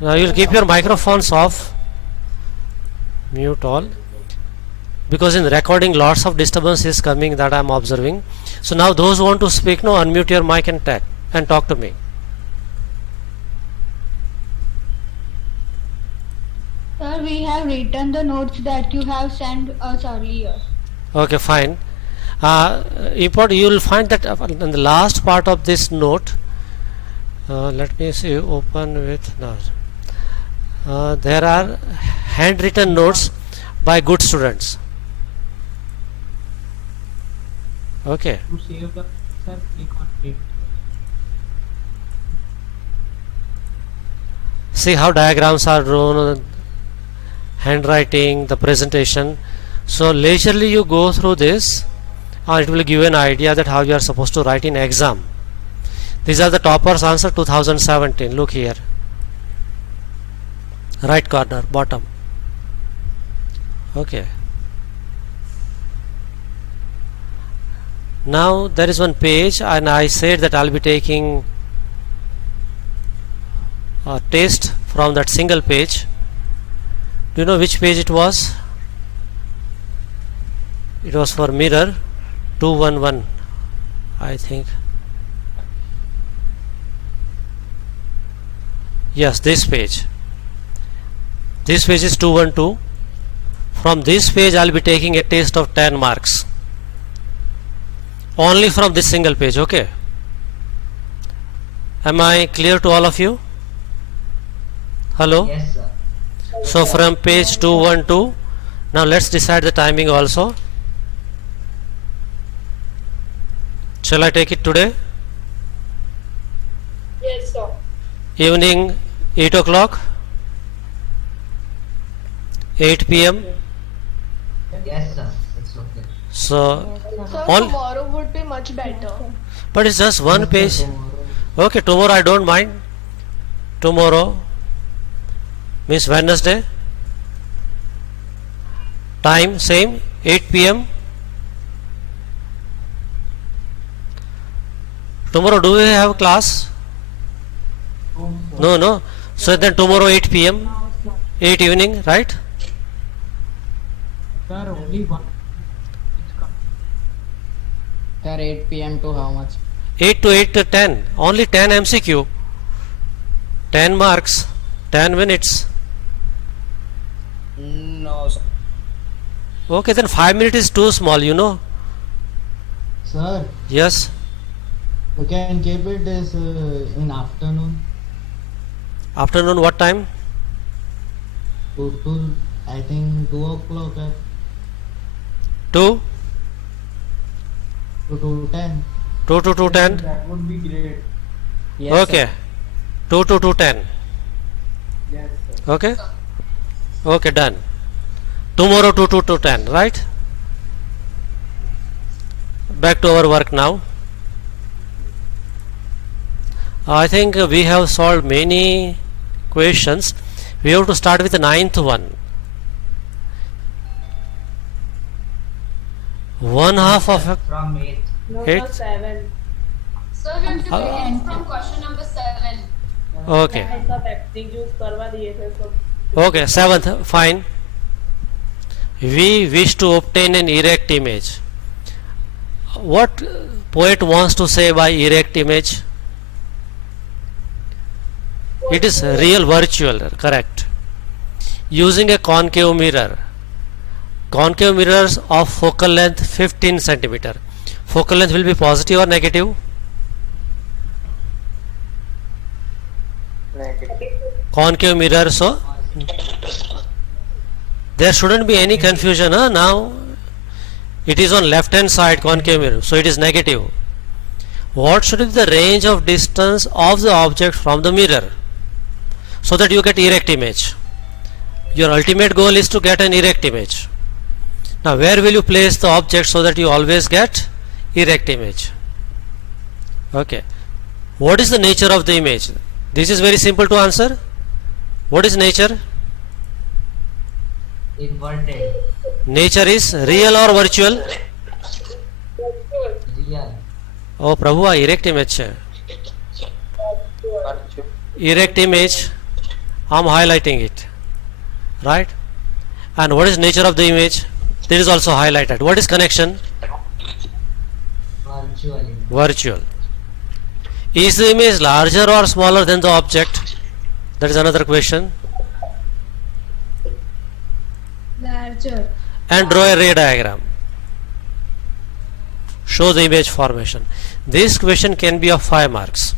Now you'll keep your microphones off, mute all, because in recording lots of disturbance is coming that I am observing. So now those who want to speak, no, unmute your mic and talk to me. Sir, we have written the notes that you have sent us earlier. Okay, fine. You will find that in the last part of this note, let me see, open with now. There are handwritten notes by good students. Okay. To save the sir, click on print. See how diagrams are drawn, handwriting, the presentation. So leisurely you go through this, and it will give you an idea that how you are supposed to write in exam. These are the toppers answer 2017. Look here, right corner, bottom. Okay. Now there is one page, and I said that I'll be taking a test from that single page. Do you know which page it was? It was for mirror 211, I think. Yes, this page. This page is 212. From this page I'll be taking a test of 10 marks. Only from this single page, okay? Am I clear to all of you? Hello? Yes, sir. So from page 212, now let's decide the timing also. Shall I take it today? Yes, sir. Evening 8 o'clock? 8 p.m. Yes, sir. It's okay. So, Sir, all, tomorrow would be much better. but it's just one page. Okay, tomorrow I don't mind. Tomorrow means Wednesday. Time same, 8 p.m. Tomorrow do we have class? No. So then tomorrow 8 p.m. 8 evening, right? Sir, only one. It's come. Sir, 8 p.m. to how much? 8 to 8 to 10. Only 10 MCQ. 10 marks. 10 minutes. No, sir. Okay, then 5 minutes is too small, you know. Sir, Yes. you can keep it as in afternoon Afternoon what time? to I think 2 o'clock 2? to 10. 2 to 2:10? That would be great. Yes, Okay. 2 to 2:10. Yes, sir. Okay? Okay, done. Tomorrow 2 to 2:10, right? Back to our work now. I think we have solved many questions. We have to start with the 9th one. 1/2 of a From 8. No, Eight? sir, 7. Sir, we have to begin from question number 7. Okay. ऐसा peptic juice करवा दिए थे सब. Okay, 7th, fine. We wish to obtain an erect image. What poet wants to say by erect image? It is real virtual, correct. Using a concave mirror. Concave mirrors of focal length 15 centimeter. Focal length will be positive or negative? Concave mirror, so there shouldn't be any confusion. Now it is on left hand side concave mirror, so it is negative. What should be the range of distance of the object from the mirror so that you get erect image? Your ultimate goal is to get an erect image. Now where will you place the object so that you always get erect image? Okay. What is the nature of the image? This is very simple to answer. What is nature? Inverted. Nature is real or virtual? Real. Oh Prabhu, આ erect image છે. Erect image I'm highlighting it, right? And what is nature of the image? This is also highlighted. What is connection? Virtually. Virtual. Is the image larger or smaller than the object? That is another question. Larger. And draw a ray diagram. Show the image formation. This question can be of 5 marks.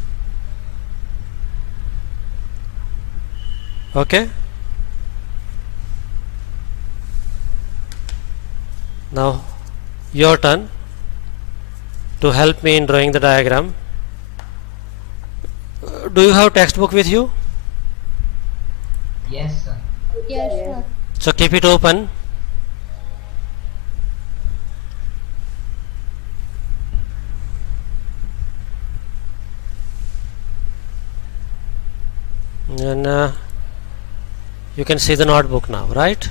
Okay. Now your turn to help me in drawing the diagram. Do you have textbook with you? Yes, sir. Yes, sir. So keep it open. And you can see the notebook now, right?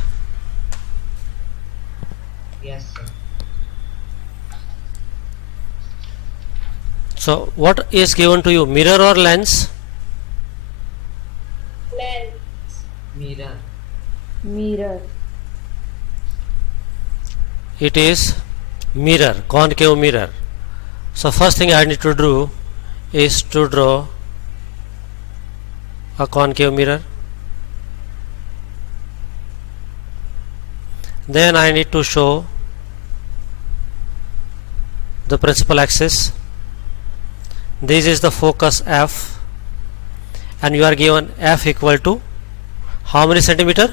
Yes, sir. So what is given to you, mirror or lens? Lens. Mirror. Mirror. It is mirror, concave mirror. So first thing I need to do is to draw a concave mirror. Then I need to show the principal axis. This is the focus F, and you are given F equal to how many centimeter?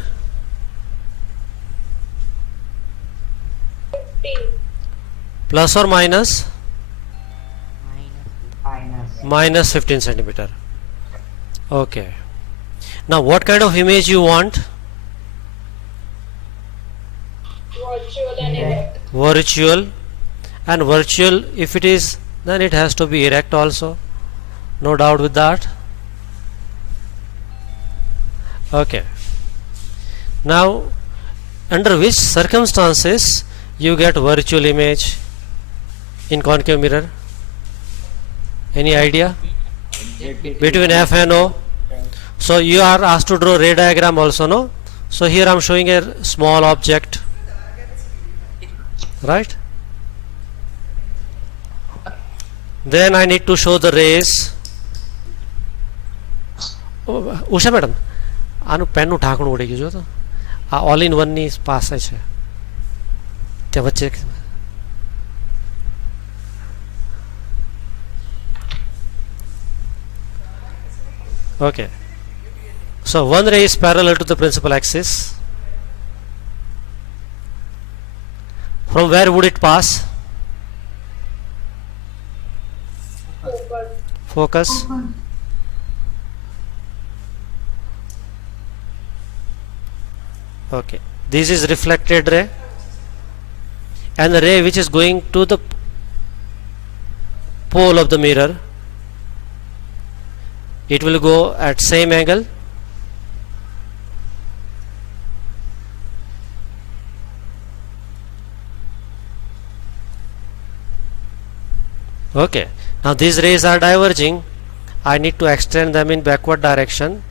15. Plus or minus? Minus. Minus 15 centimeter. Okay. Now what kind of image you want? Virtual and erect. Virtual. And virtual, if it is, then it has to be erect also, no doubt with that. Okay. Now under which circumstances you get virtual image in concave mirror? Any idea? Between F and O. So you are asked to draw ray diagram also, no? So here I am showing a small object, right? Then I need to show the rays. Usha madam આનું પેનનું ઢાંકણું ઉડી ગયું જો તો આ all in વનની પાસે છે ત્યાં વચ્ચે okay. So one ray is parallel to the principal axis. From where would it pass? Focus. Okay, this is reflected ray, and the ray which is going to the pole of the mirror, it will go at same angle. Okay, now these rays are diverging. I need to extend them in backward direction,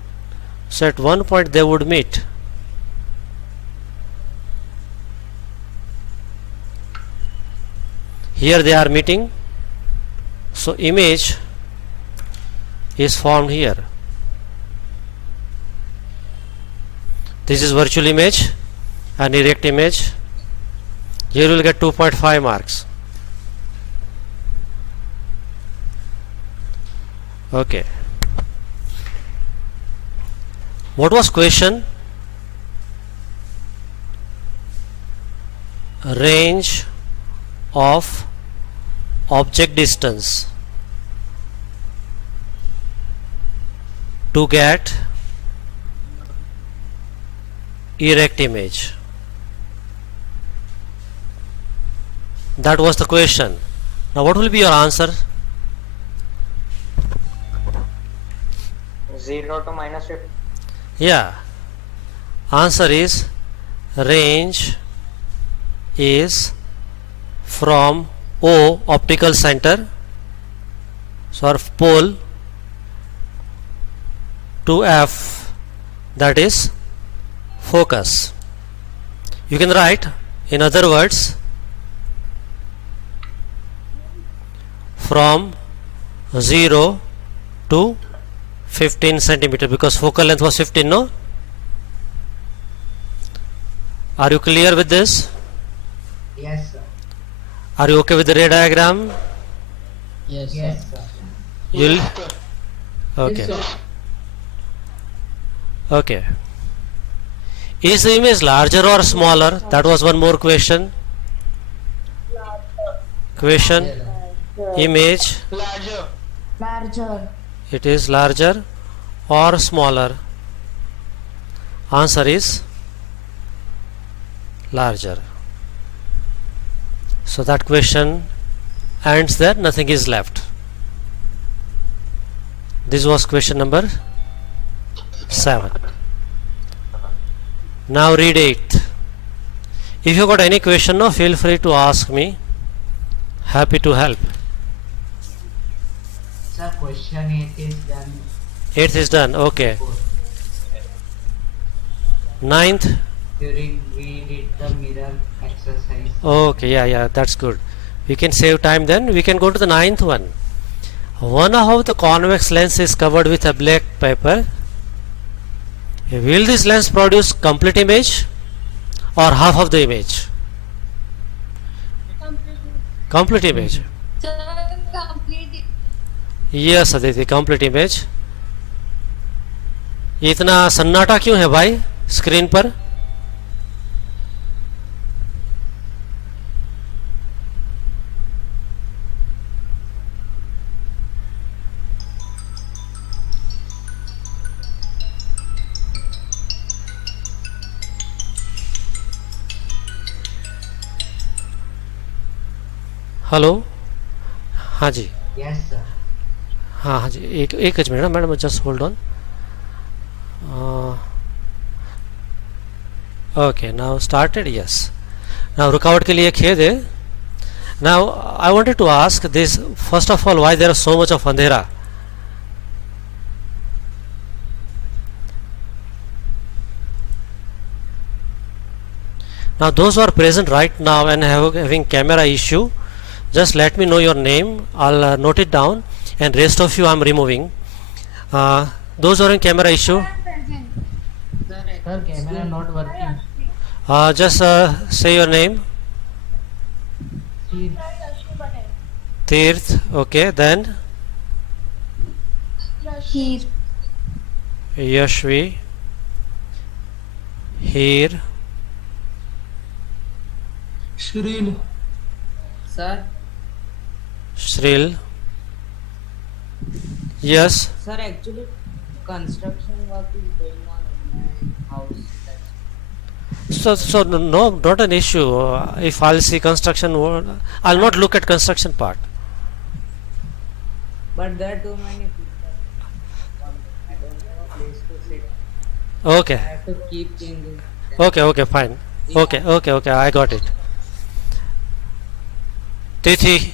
so at one point they would meet. Here they are meeting, so image is formed here. This is virtual image and erect image. Here you will get 2.5 marks. Okay. What was question? Range of object distance to get erect image. That was the question. Now what will be your answer? 0 to minus 50. Yeah, answer is range is from O optical center, so our pole, to F that is focus. You can write, in other words, from 0 to 15 centimeter, because focal length was 15, no? Are you clear with this? Yes, sir. Are you okay with the ray diagram? Yes, Yes, sir. sir. You'll okay. Okay. Is the image larger or smaller? That was one more question. Question. Image. Larger. It is larger or smaller? Answer is larger. So that question ends there, nothing is left. This was question number 7. Now read 8. If you got any question, no, feel free to ask me. Happy to help. Sir, question 8 is done. 8th is done. Okay. before. 9th. During we did the mirror exercise. Okay, yeah, that's good. We can save time then. We can go to the 9th one. One of the convex lens is covered with a black paper. Will this lens produce complete image or half of the image? Complete image. Sir, complete. Yes, Aditi, complete image. ये इतना सन्नाटा क्यों है भाई screen पर? Hello, हाँ जी, Yes, sir. हाँ जी, एक minute madam, just hold on. Okay, now started. Yes, now रुकावट के लिए खेद है. Now I wanted to ask this, first of all, why there are so much of अंधेरा? Now those who are present right now and having camera issue, just let me know your name. I'll note it down, and rest of you I'm removing. Those who are in camera issue, Sir, camera not working. just say your name. Tirth. Okay, then Heer. Yashvi. Here. Shril. Sir, Shril. Yes. sir, actually, construction work is going on in my house. So no, not an issue. If I'll see construction, I'll not look at construction part. But there are too many people. I don't have a place to sit. Okay. I have to keep changing. Okay, fine. Okay, I got it. Tithi,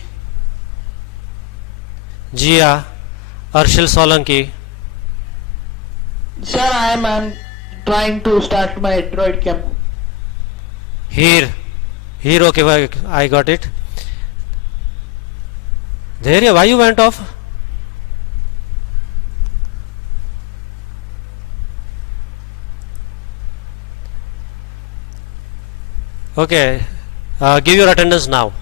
Jia, Arshil Solanki. Sir, I am trying to start my Android cam. Here, okay, I got it. There, why you went off? Okay, give your attendance now.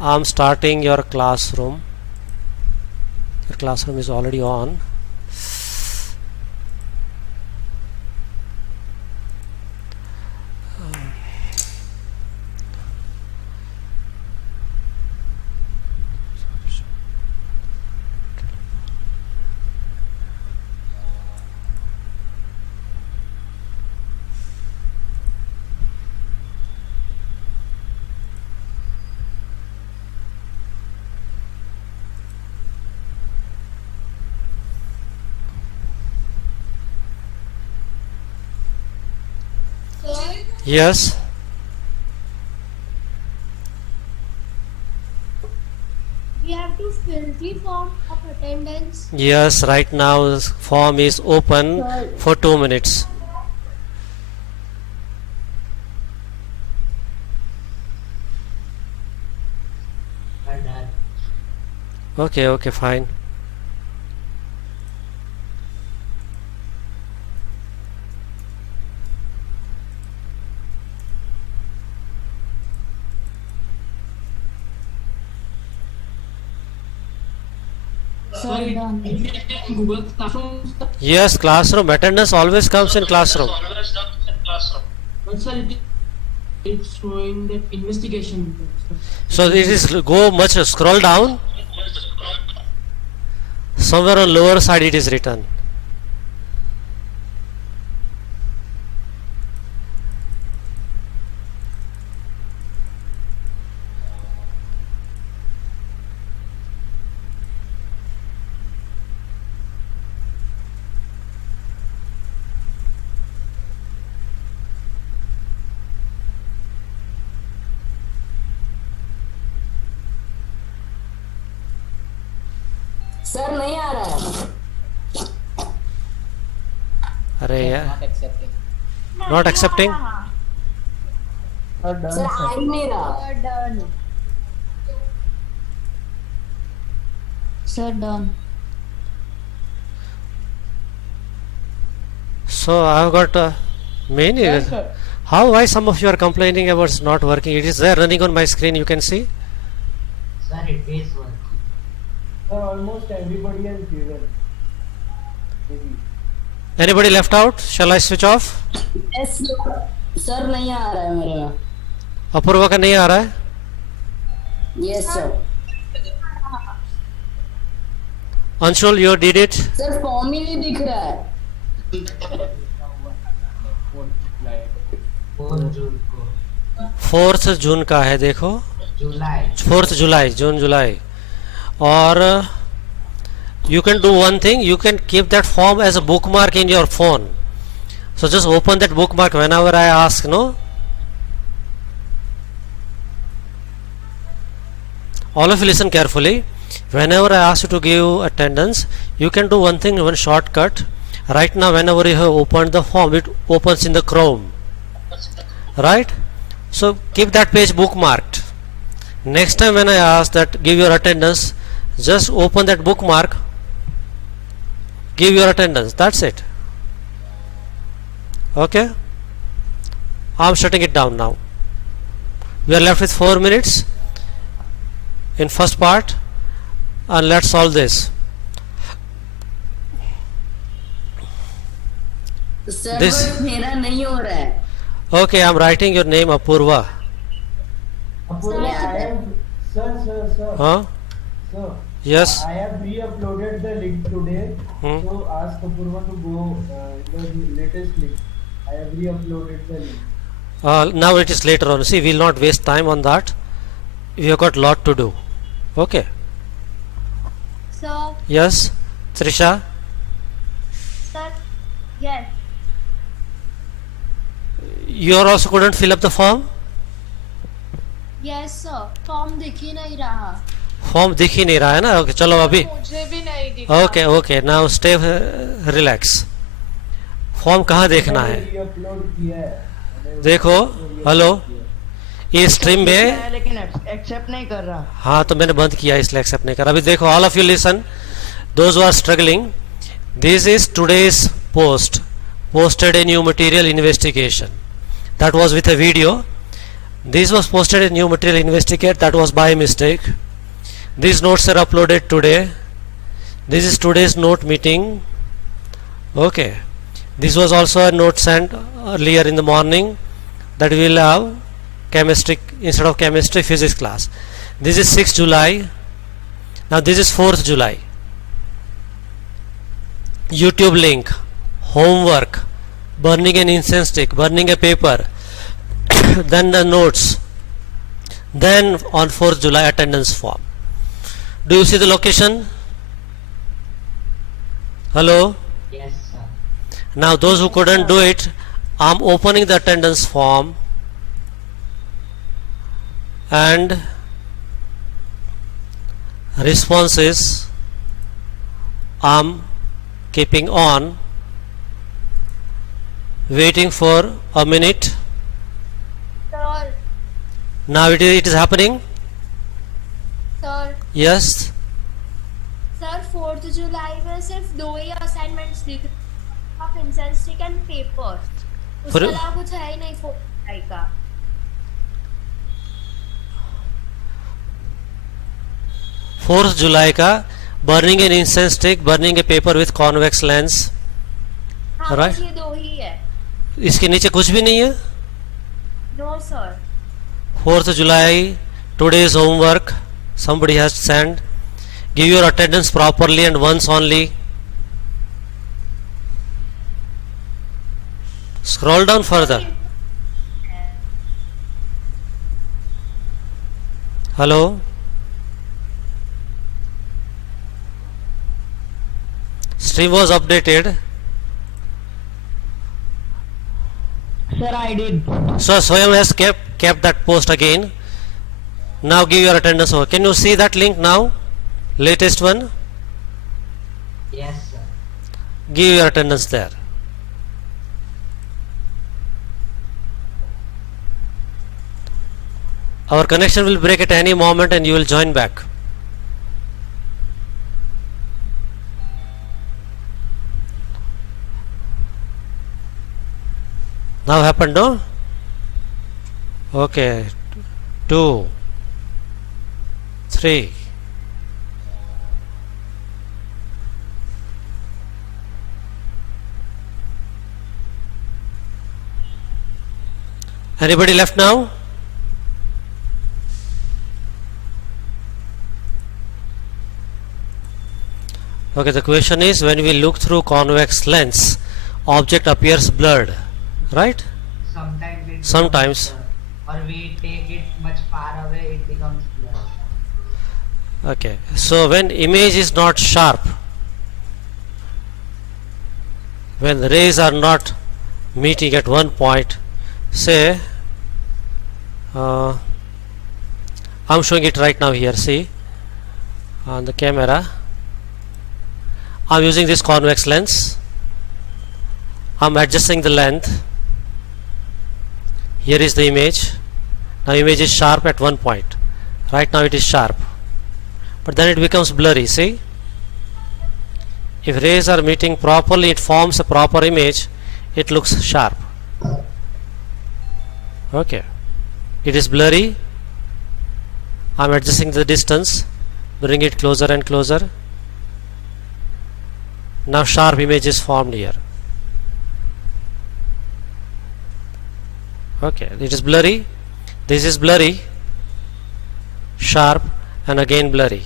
I'm starting your classroom. Your classroom is already on. Sir, Yes. We have to fill the form of of attendance? Yes, right now this form is open for 2 minutes. Are done. Okay, fine. Sir, done. Google Classroom, sir. Yes, classroom attendance always comes in classroom. But sir, it's showing that investigation. Sir. So it is go much scroll down. Somewhere on lower side it is written. Sir नहीं आ रहा है. अरे यार, Not accepting. not accepting. Sir, done, sir आ sir. ही नहीं रहा. Done. Sir, done. So I have got many. Yes, sir. How, why some of you are complaining about it's not working? It is there running on my screen, you can see. Sir, it is working. Sir, almost everybody has given. Maybe. Anybody left out? Shall I switch off? Yes, sir नहीं आ रहा है मेरे में. अपूर्वा का नहीं आ रहा है. Yes sir. Anshul, you did it. Sir form ही नहीं दिख रहा है. 4 जून को. 4th जून का है, देखो. जुलाई. 4th जुलाई, जून जुलाई. और you can do one thing, you can keep that form as a bookmark in your phone. So just open that bookmark whenever I ask, no? All of you listen carefully. Whenever I ask you to give attendance, you can do one thing, one shortcut. Right now, whenever you have opened the form, it opens in the Chrome. Right? So keep that page bookmarked. Next time when I ask that give your attendance, just open that bookmark, give your attendance. That's it. Okay? I'm shutting it down now. We are left with 4 minutes in first part, and let's solve this. Sir This- मेरा नहीं हो रहा है. Okay, I'm writing your name, Apurva. Apurva, I have, sir, Huh? sir. Yes. I have re-uploaded the link today. Hmm. So ask Apurva to go in the latest link. I have re-uploaded the link. Now it is later on. See, we'll not waste time on that. We have got lot to do. Okay. Sir, Yes, Trisha. sir, yes. You also couldn't fill up the form. Yes, sir. Form दिख ही नहीं रहा. Form दिख ही नहीं रहा है ना. Okay, चलो अभी. मुझे भी नहीं दिखा. Okay, now stay relax. Form कहाँ देखना है? Re-upload किया है. देखो. हेलो, ये स्ट्रीम में. लेकिन एक्सेप्ट नहीं कर रहा. हाँ, तो मैंने बंद किया इसलिए एक्सेप्ट नहीं कर. अभी देखो, all of you listen. Those who are struggling, this is today's post. Posted a new material investigation. That was with a video. This was posted a new material investigate. That was by mistake. These notes are uploaded today. This is today's note meeting. Okay. This was also a note sent earlier in the morning that we will have chemistry instead of chemistry, physics class. This is 6th July. Now this is 4th July. YouTube link. Homework, burning an incense stick, burning a paper, then the notes, then on 4th July attendance form. Do you see the location? Hello? Yes, sir. Now those who couldn't do it, I'm opening the attendance form and responses I'm keeping on, waiting for a minute. Sir, Now it is happening. sir, Yes. sir, 4th जुलाई में सिर्फ 2 ही assignments दिख of incense stick and paper, उसके For- अलावा कुछ है ही नहीं 4th जुलाई का. 4th जुलाई का burning an incense stick, burning a paper with convex lens. हाँ Right. बस ये 2 ही है. इसके नीचे कुछ भी नहीं है. No sir. 4th July, today's homework somebody has sent. Give your attendance properly and once only. Scroll down further. Hello. Stream was updated. Sir, I did. So Swayam has kept that post again. Now give your attendance over. Can you see that link now? Latest one. Yes, sir. Give your attendance there. Our connection will break at any moment and you will join back. Now happened, no? Okay. 2, 3. Anybody left now? Okay, the question is, when we look through convex lens, object appears blurred, right? Sometimes it Sometimes. becomes, or we take it much far away, it becomes blurred. Okay, so when image is not sharp, when the rays are not meeting at one point, say, I'm showing it right now here, see, on the camera. I'm using this convex lens. I'm adjusting the length. Here is the image. Now image is sharp at one point. Right now it is sharp, but then it becomes blurry. See, if rays are meeting properly, it forms a proper image. It looks sharp. Okay, it is blurry. I'm adjusting the distance, bring it closer and closer. Now sharp image is formed here. Okay, it is blurry. This is blurry, sharp, and again blurry.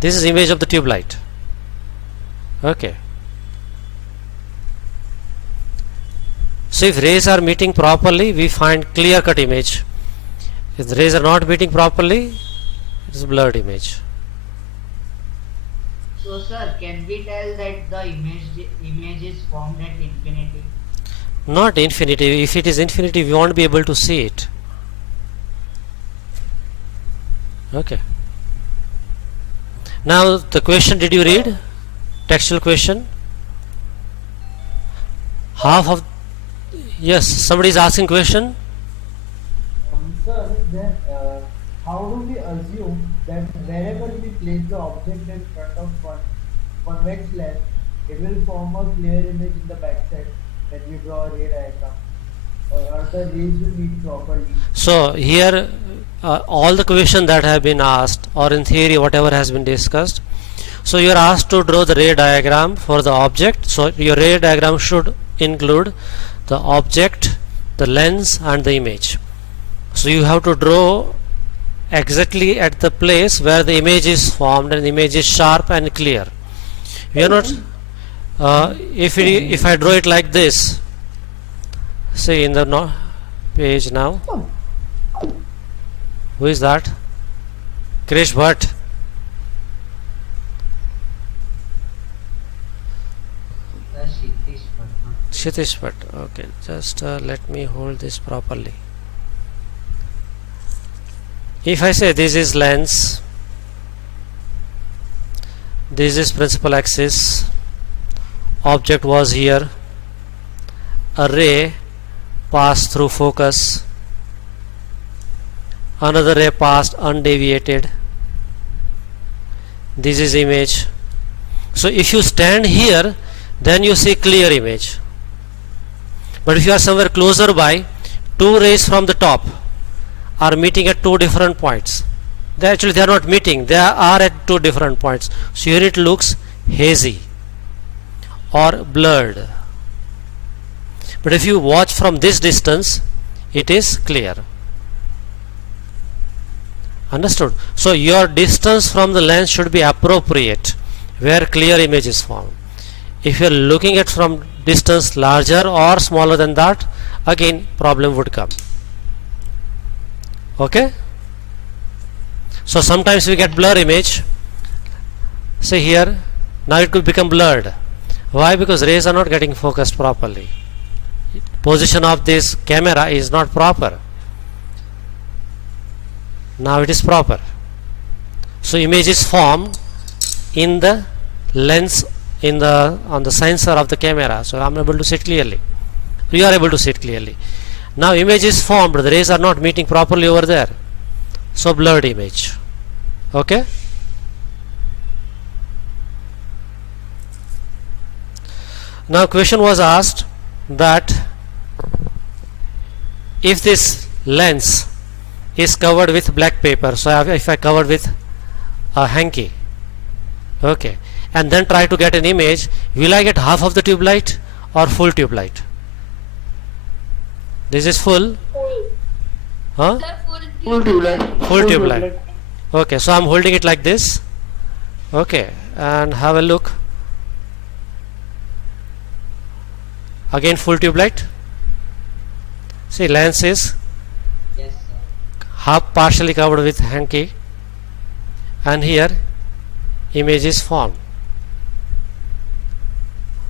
This is image of the tube light. Okay. So if rays are meeting properly, we find clear cut image. If the rays are not meeting properly, it is blurred image. So, sir, can we tell that the image is formed at infinity? Not infinity. If it is infinity, we won't be able to see it. Okay. Now the question, did you read? Textual question. Half of, yes, somebody is asking question. Sir, then how do we assume that wherever we place the object in front of convex lens, it will form a clear image in the backside when we draw a ray diagram, or the rays will meet properly? So here all the questions that have been asked, or in theory whatever has been discussed, so you are asked to draw the ray diagram for the object. So your ray diagram should include the object, the lens, and the image. So you have to draw exactly at the place where the image is formed and the image is sharp and clear. You are not if I draw it like this, say in the page now, who is that? Krish Bhatt. The Kshitish Bhatt. Kshitish Bhatt. Okay, just let me hold this properly. If I say this is lens, This is principal axis, object was here, a ray passed through focus, another ray passed undeviated, this is image. So if you stand here, then you see clear image, but if you are somewhere closer by, two rays from the top are meeting at two different points. They are not meeting, they are at two different points, so here it looks hazy or blurred, but if you watch from this distance, it is clear. Understood? So your distance from the lens should be appropriate where clear image is formed. If you are looking at from distance larger or smaller than that, again problem would come. Okay, so sometimes we get blur image. See here, now it could become blurred. Why? Because rays are not getting focused properly, position of this camera is not proper. Now it is proper, so image is formed in the lens, in the on the sensor of the camera, so I am able to see it clearly, you are able to see it clearly. Now image is formed, the rays are not meeting properly over there, so blurred image. Okay, now question was asked that if this lens is covered with black paper, so if I covered with a hanky, okay, and then try to get an image, will I get half of the tube light or full tube light? This is full, huh? Sir, Full tube light. Full tube light. Okay, so I am holding it like this, okay, and have a look. Again full tube light. See, lens is Yes, sir. half partially covered with hanky, and here image is formed.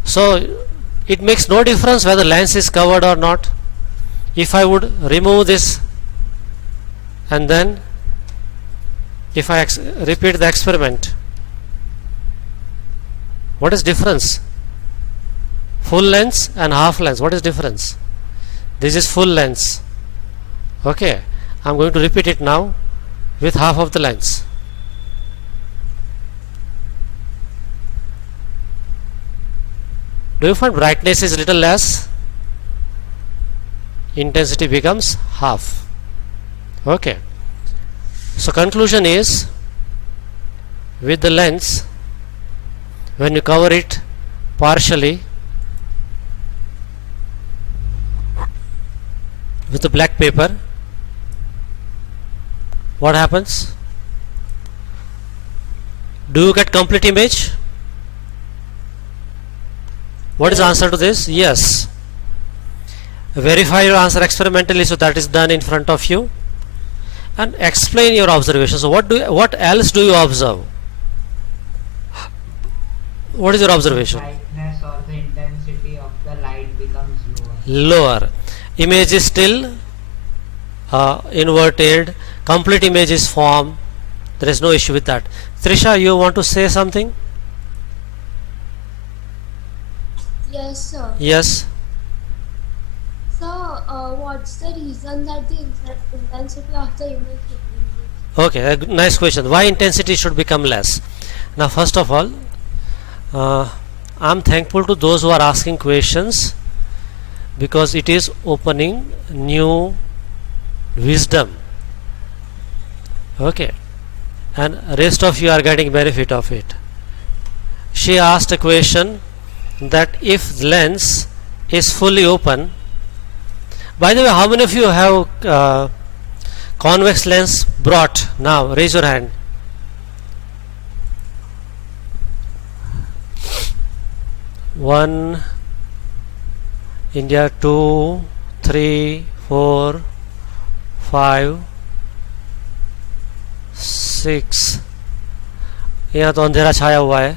So it makes no difference whether lens is covered or not. If I would remove this and then if I repeat the experiment, what is difference? Full lens and half lens, what is difference? This is full lens. Okay, I am going to repeat it now with half of the lens. Do you find brightness is little less? Intensity becomes half. Okay, so conclusion is, with the lens, when you cover it partially with the black paper, what happens? Do you get complete image? What is the answer to this? Yes. Verify your answer experimentally, so that is done in front of you, and explain your observation. So what else do you observe? What is your observation? Brightness or the intensity of the light becomes lower. Image is still inverted, complete image is formed, there is no issue with that. Trisha, you want to say something? Yes, sir. Yes. So, what's the reason that the intensity of the image decreases? Okay, a nice question. Why intensity should become less? Now, first of all, I am thankful to those who are asking questions, because it is opening new wisdom. Okay, and rest of you are getting benefit of it. She asked a question that if lens is fully open, by the way, how many of you have convex lens brought now? Raise your hand. One, India, 2, 3, 4, 5, 6. यहाँ तो अंधेरा छाया हुआ है.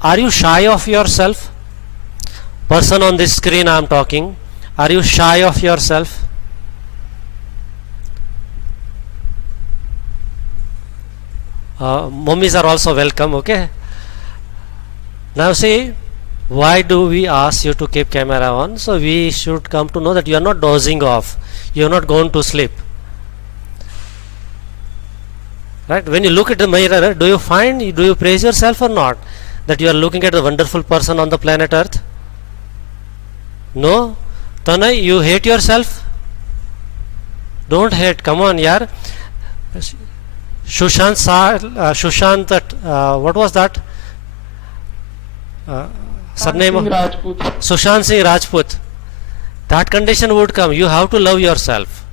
Are you shy of yourself? Person on this screen I am talking. Are you shy of yourself? Mummies are also welcome, okay? Now see, why do we ask you to keep camera on? So we should come to know that you are not dozing off, you are not going to sleep. Right? When you look at the mirror, do you praise yourself or not? That you are looking at a wonderful person on the planet Earth? No? Tanay, you hate yourself? Don't hate, come on, yaar. Sushant, what was that? Surname of Rajput. Sushant Singh Rajput. That condition would come. You have to love yourself.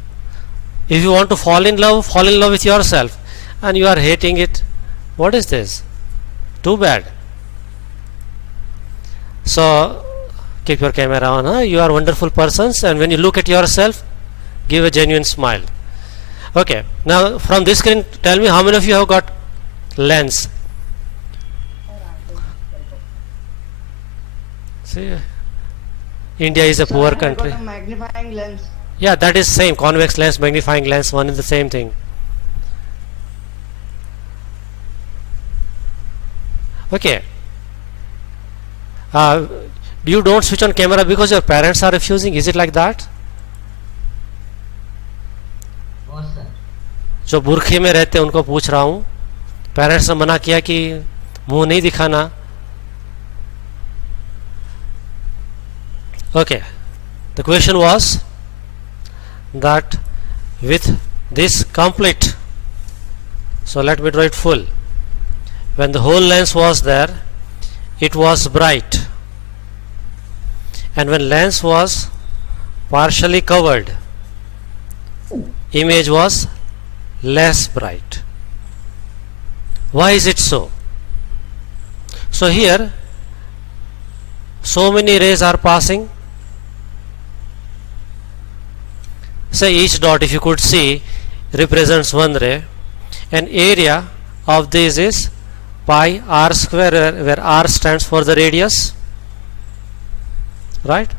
If you want to fall in love with yourself, and you are hating it. What is this? Too bad. So keep your camera on. Huh? You are wonderful persons, and when you look at yourself, give a genuine smile. Okay. Now from this screen, tell me how many of you have got lens. See, India is a poor country. I got a magnifying lens. Yeah, that is same. Convex lens, magnifying lens, one is the same thing. Okay. You don't switch on camera because your parents are refusing. Is it like that? No, sir. जो बुरखे में रहते हैं उनको पूछ रहा हूँ. Parents ने मना किया कि मुंह नहीं दिखाना. Okay. The question was that with this complete, so let me draw it full. When the whole lens was there, it was bright, and when lens was partially covered, image was less bright. Why is it so? So here so many rays are passing. Say each dot, if you could see, represents one ray, and area of this is pi r square, where r stands for the radius. Right?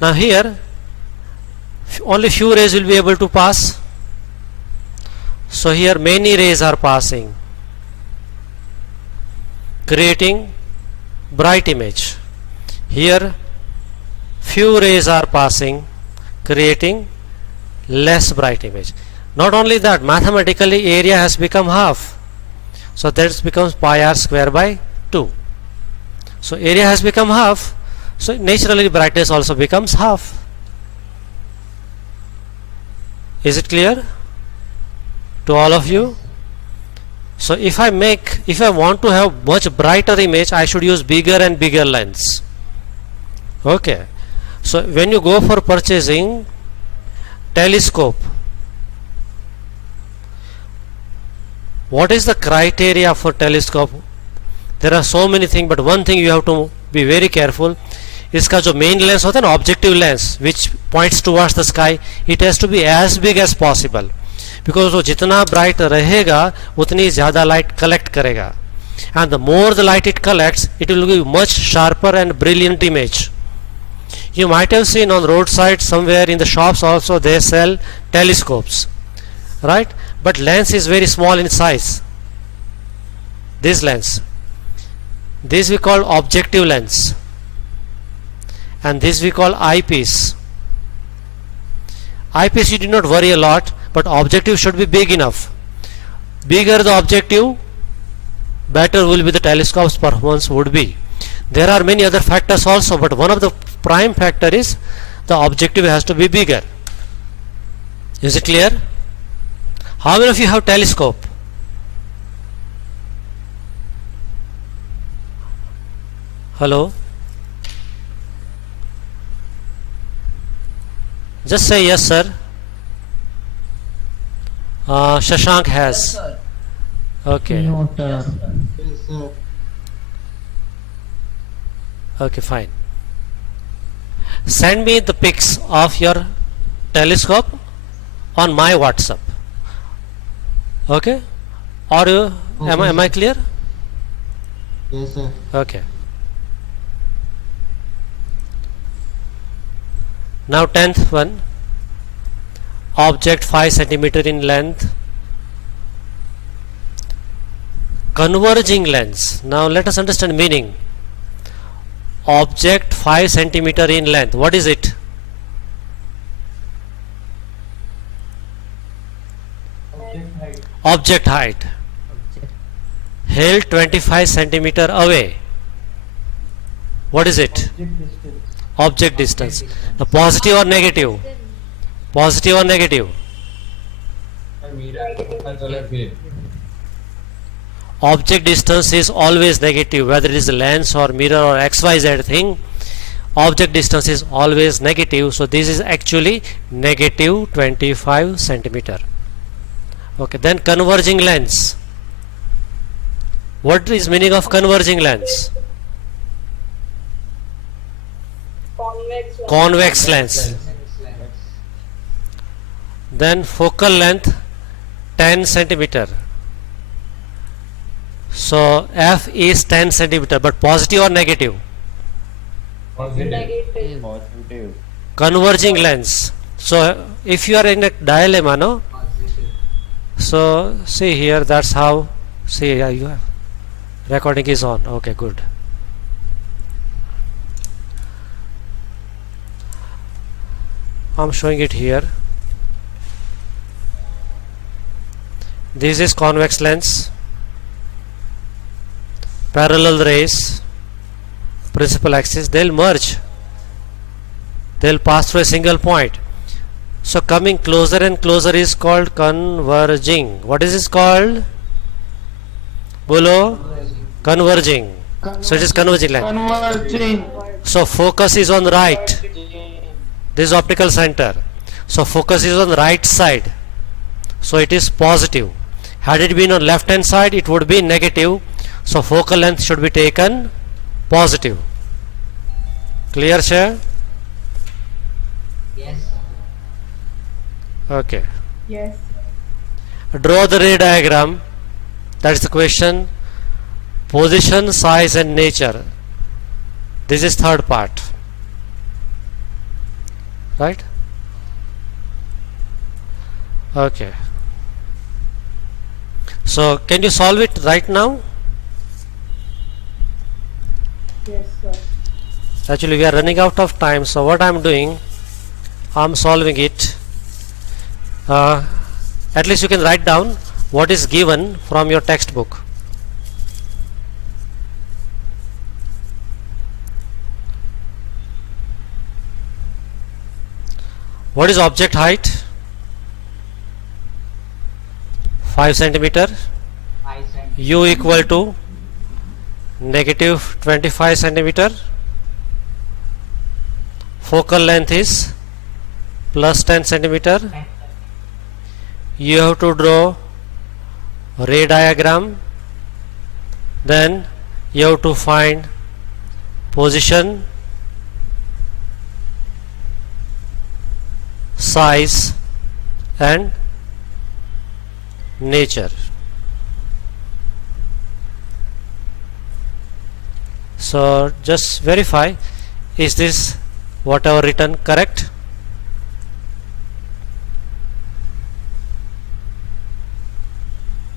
Now here only few rays will be able to pass. So here many rays are passing, creating bright image. Here few rays are passing, creating less bright image. Not only that, mathematically area has become half. So that becomes pi r square by 2. So area has become half. So naturally brightness also becomes half. Is it clear to all of you? So if I want to have much brighter image, I should use bigger and bigger lens. Okay. So when you go for purchasing telescope, what is the criteria for telescope? There are so many things, but one thing you have to be very careful. इसका जो main lens होता है ना, objective lens, which points towards the sky, it has to be as big as possible, because वो जितना bright रहेगा उतनी ज़्यादा light collect करेगा, and the more the light it collects, it will give much sharper and brilliant image. You might have seen on roadside somewhere in the shops also they sell telescopes, right? But lens is very small in size. This lens, this we call objective lens, and this we call eyepiece. Eyepiece you do not worry a lot, but objective should be big enough. Bigger the objective, better will be the telescope's performance would be. There are many other factors also, but one of the prime factor is the objective has to be bigger. Is it clear? How many of you have telescope? Hello? Just say yes, sir. Shashank has. Yes, sir. Okay. Not, Yes, sir. yes, sir. Okay, fine. Send me the pics of your telescope on my WhatsApp. Okay? Or am I clear? Yes, sir. Okay. Now 10th one, object 5 centimeter in length, converging lens. Now let us understand meaning. Object 5 centimeter in length, what is it? Object height. Object height, held 25 centimeter away, what is it? Object distance. Object distance. The positive or negative? Positive or negative? Object distance is always negative, whether it is a lens or mirror or xyz thing. Object distance is always negative, so this is actually negative 25 centimeter. Okay, then converging lens. What is meaning of converging lens? Convex lens. Then focal length 10 centimeter. So f is 10 centimeter, but positive or negative? Positive. Converging lens. So if you are in a dilemma, no? So see here, that's how. See, you have recording is on. Okay, good. I'm showing it here. This is convex lens, parallel rays, principal axis, they'll merge, they'll pass through a single point. So coming closer and closer is called converging. What is this called? Bolo? Converging. So it is converging lens. Converging. So focus is on right. This is optical center. So focus is on the right side. So it is positive. Had it been on left hand side, it would be negative. So focal length should be taken positive. Clear, sir? Yes. Okay. Yes. Draw the ray diagram. That is the question. Position, size and nature. This is third part. Right? Okay. So can you solve it right now? Yes, sir. Actually we are running out of time, so what I am doing, I am solving it. At least you can write down what is given from your textbook. What is object height? 5 centimeter. 5 centimeters. U equal to negative 25 centimeter. Focal length is plus 10 centimeter. You have to draw ray diagram, then you have to find position, size and nature. So just verify, is this whatever written correct?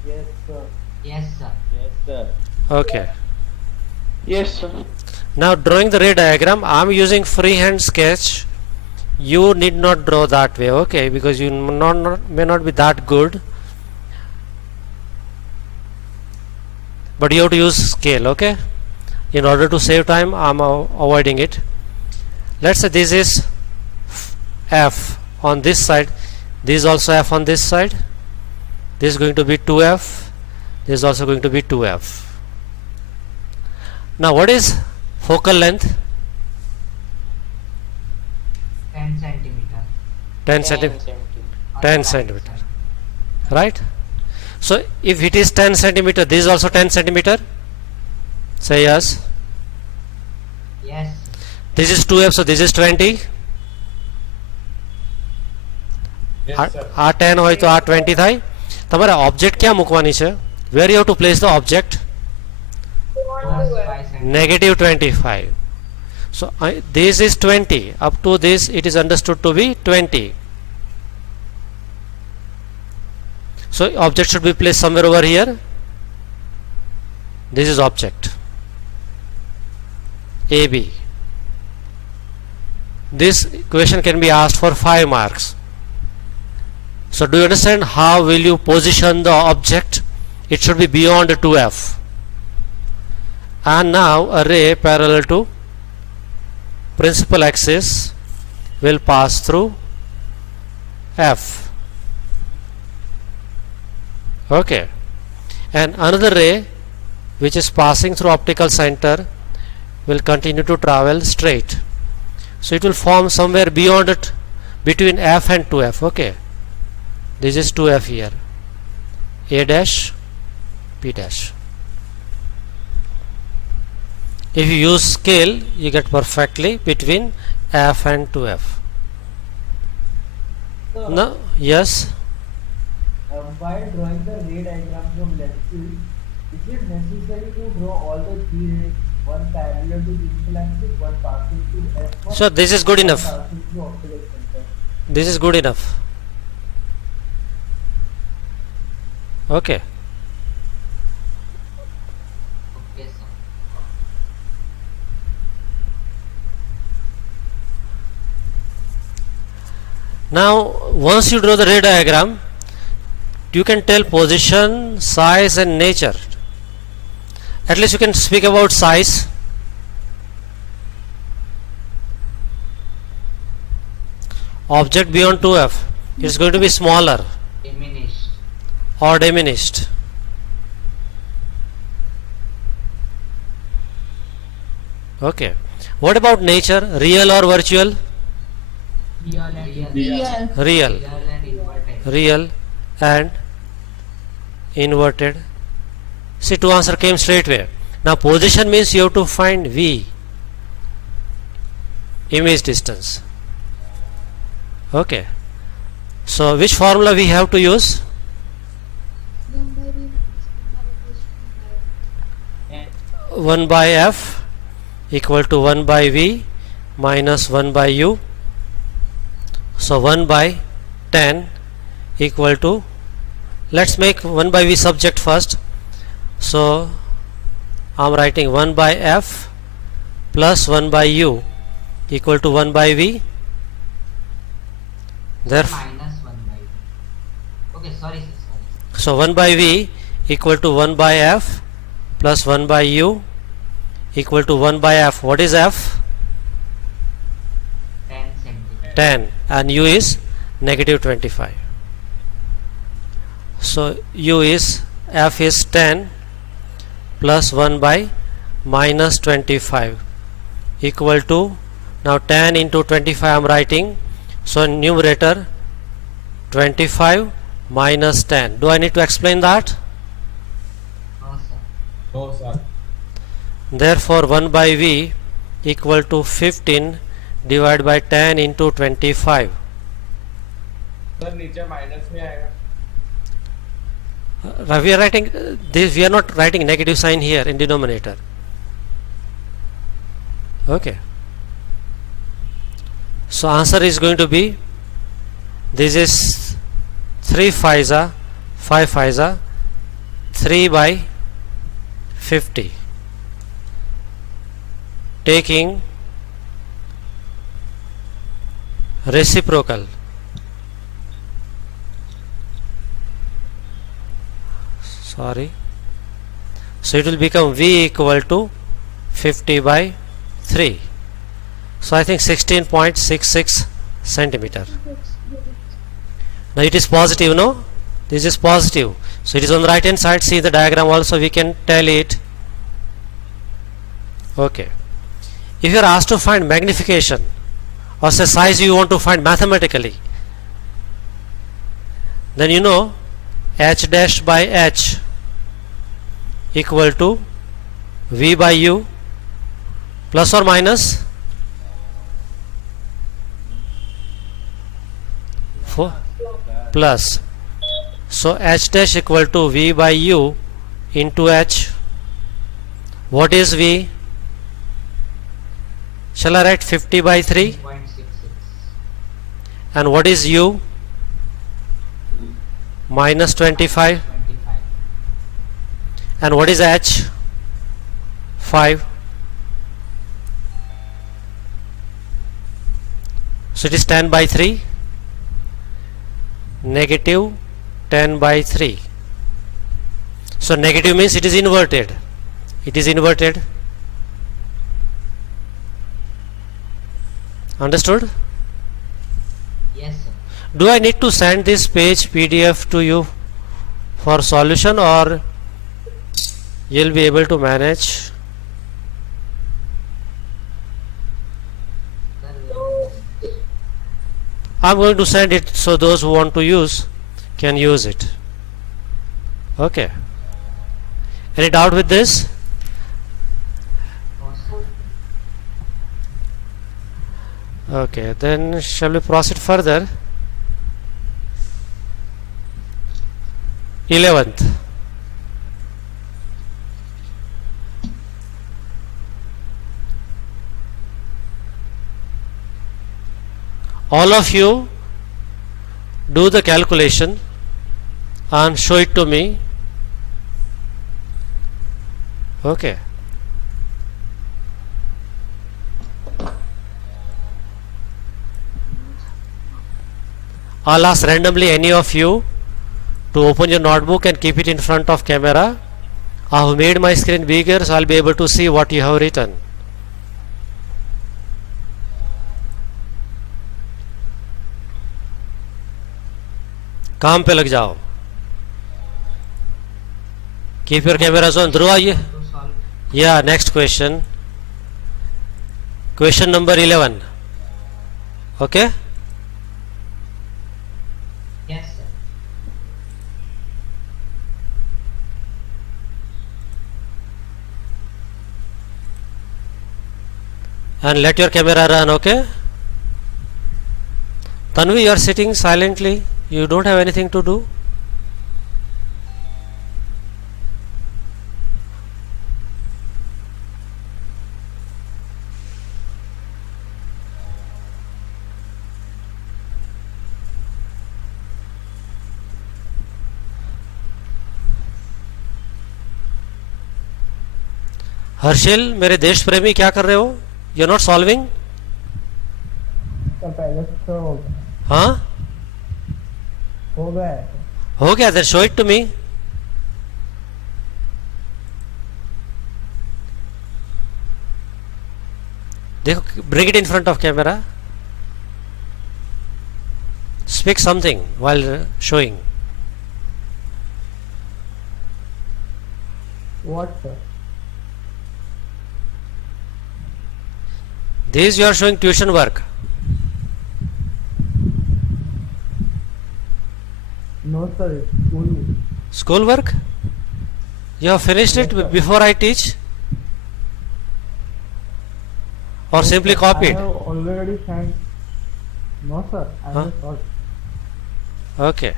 Yes, sir. Yes, sir. Yes, sir. Okay. Yes, sir. Now drawing the ray diagram, I am using freehand sketch. You need not draw that way, okay, because you may not be that good, but you have to use scale, okay. In order to save time, I am avoiding it. Let's say this is F on this side, this is also F on this side, this is going to be 2F, this is also going to be 2F. Now what is focal length? 10 centimeter. 10 centimeter. 10 centimeter, right? So if it is 10 centimeter, this is also 10 centimeter. Say yes. Yes. This is 2F, so this is 20. આ 10 હોય તો આ 20 થાય. તમારે object ક્યાં મૂકવાની છે? Where you have to place the object? Plus 5 centimeter. Negative 25. So this is 20. Up to this it is understood to be 20. So object should be placed somewhere over here. This is object AB. This question can be asked for 5 marks. So do you understand how will you position the object? It should be beyond 2F. And now a ray parallel to principal axis will pass through F. Okay. And another ray which is passing through optical center will continue to travel straight. So it will form somewhere beyond it, between F and 2F. Okay. This is 2F here. A dash, P dash. If you use scale, you get perfectly between F and 2F. So, No? Yes? while drawing the ray diagram from left field, is it necessary to draw all the 3 rays, one parallel to principal axis, one passing through F1? So this is good one enough. passing through optical center? This is good enough. Okay. Okay, sir. Now once you draw the ray diagram, you can tell position, size and nature. At least you can speak about size. Object beyond 2F is going to be smaller Diminished. or diminished. Okay. What about nature? Real or virtual? Real and Real. Real. inverted. Real and inverted. See, two answer came straight away. Now position means you have to find V, image distance. Okay. So which formula we have to use? 1 by F equal to 1 by V minus 1 by U. So 1 by 10 equal to, let's make 1 by V subject first. So I am writing 1 by F plus 1 by U equal to 1 by V. Therefore, Minus 1 by. Okay, sorry, sir. Sorry. so 1 by V equal to 1 by F plus 1 by U equal to 1 by F. What is F? 10 centimeters. 10, and U is negative 25. So U is, F is 10 plus 1 by minus 25 equal to, now 10 into 25 I am writing, so numerator 25 minus 10. Do I need to explain that? No, sir. No, sir. Therefore 1 by V equal to 15 divided by 10 into 25. Sir नीचे minus में आएगा. We are writing this, we are not writing negative sign here in denominator. Okay. So answer is going to be, this is 3 5 5 3 by 50, taking reciprocal. Sorry. So it will become V equal to 50 by 3. So I think 16.66 centimeter. Now it is positive, no? This is positive. So it is on the right hand side. See the diagram also, we can tell it. Okay. If you are asked to find magnification or say size you want to find mathematically, then you know H dash by H equal to V by U plus or minus 4 plus. So H dash equal to V by U into H. What is V? Shall I write 50 by 3? 0.66. And what is U? Minus 25. 25. And what is H? 5. So it is 10 by 3. Negative 10 by 3. So negative means it is inverted. It is inverted. Understood? Yes, sir. Do I need to send this page PDF to you for solution, or you'll be able to manage? Sir, I'm going to send it so those who want to use can use it. Okay. Any doubt with this? no, sir. Okay, then shall we proceed further? 11th. All of you do the calculation and show it to me. Okay. I'll ask randomly any of you to open your notebook and keep it in front of camera. I have made my screen bigger so I'll be able to see what you have written. काम पे लग जाओ. Keep your cameras on. ध्रुव आइए. To solve. Yeah, next question. Question number 11. Okay. Yes, sir. And let your camera run. Okay. Tanvi, you are sitting silently. You don't have anything to do. Harsil, मेरे देश प्रेमी, क्या कर रहे हो? You are not solving. तो पहले तो हाँ, हो गया है. हो गया. Then show it to me. देखो, bring it in front of camera. Speak something while showing. What, sir? This you are showing tuition work. No, sir. It's school. School work? You have finished it before I teach? Or simply copied? I have already sent. No, sir. I Huh? have solved. Okay.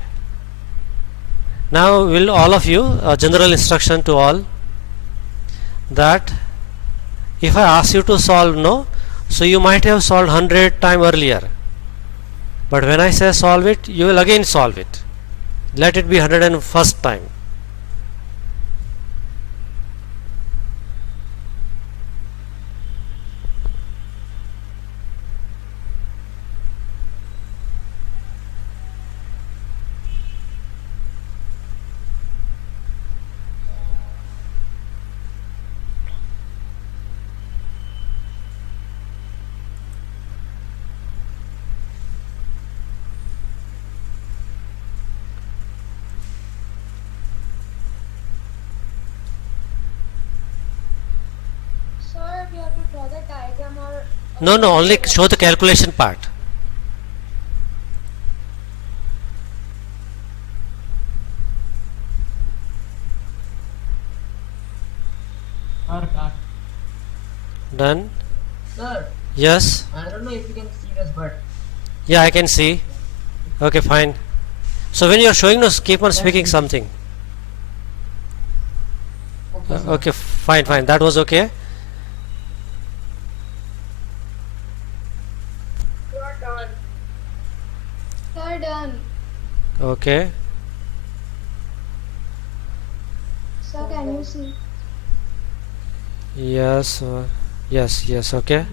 Now will all of you, a general instruction to all, that if I ask you to solve, no, so you might have solved 100 times earlier, but when I say solve it, you will again solve it. Let it be 101st time. Sir, we have to draw the diagram or No, no, only show the calculation part. Done? Sir, Yes? I don't know if you can see this, but Yeah, I can see. Okay, fine. So when you are showing, no, keep on speaking something. okay, sir. Okay, fine, fine. That was okay. Sir, done. Okay. Sir, can you see? Yes. Yes. Okay.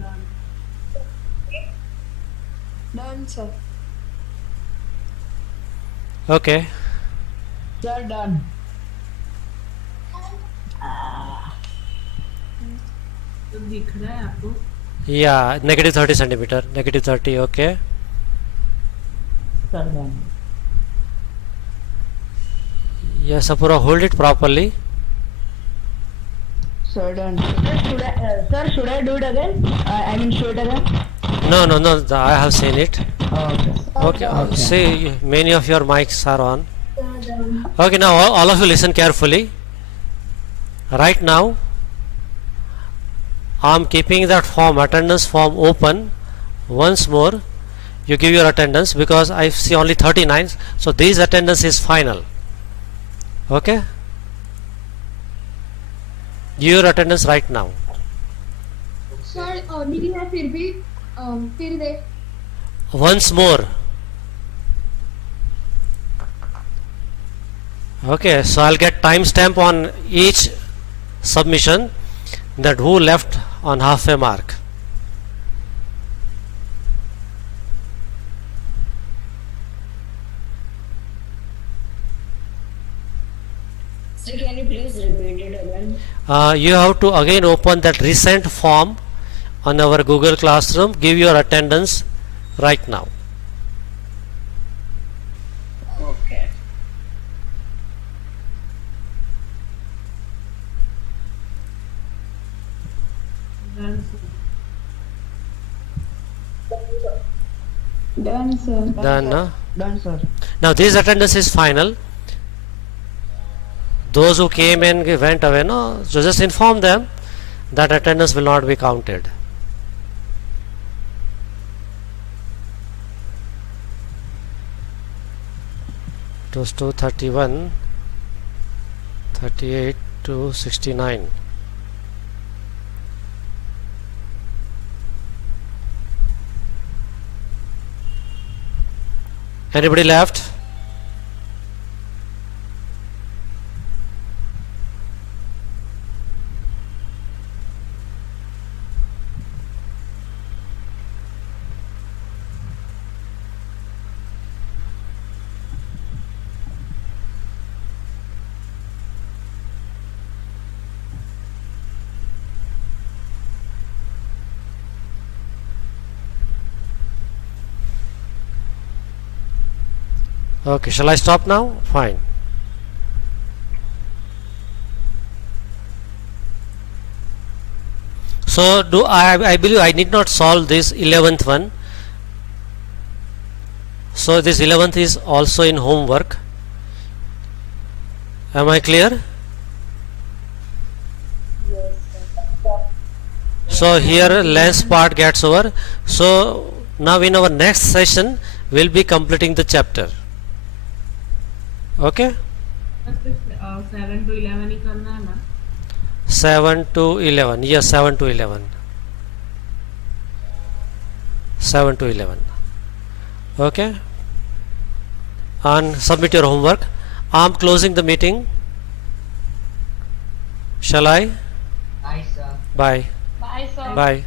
Done, sir. Okay. Sir, done. तो दिख रहा है आपको? Yeah. -30 centimeter. -30. Okay. Sir, done. Yes, Apura, hold it properly. Sir, done. Sir, should I do it again? I mean, show it again? No. I have seen it. Okay. Okay. See, many of your mics are on. Sir, done. Okay, now all of you listen carefully. Right now, I am keeping that form, attendance form, open. Once more, you give your attendance because I see only 39. So this attendance is final. Okay. Give your attendance right now. Sir दीदी है फिर भी फिर दे Once more. Okay, so I'll get timestamp on each submission that who left on half a mark. Sir, can you please repeat it again? You have to again open that recent form on our Google Classroom. Give your attendance right now. Okay. Done sir Done, no? Done, sir. Now this attendance is final. Those who came and went away, no, so just inform them that attendance will not be counted. It was 231, 38 to 69. Anybody left? Okay, shall I stop now? Fine. So do I believe I need not solve this 11th one. So this 11th is also in homework. Am I clear? So here last part gets over. So now in our next session we'll be completing the chapter. Okay. 7 to 11 ही करना है ना? 7 to 11. Yes, 7 to 11. 7 to 11. Okay. And submit your homework. I am closing the meeting. Shall I? Bye, sir. Bye. Bye, sir. Bye.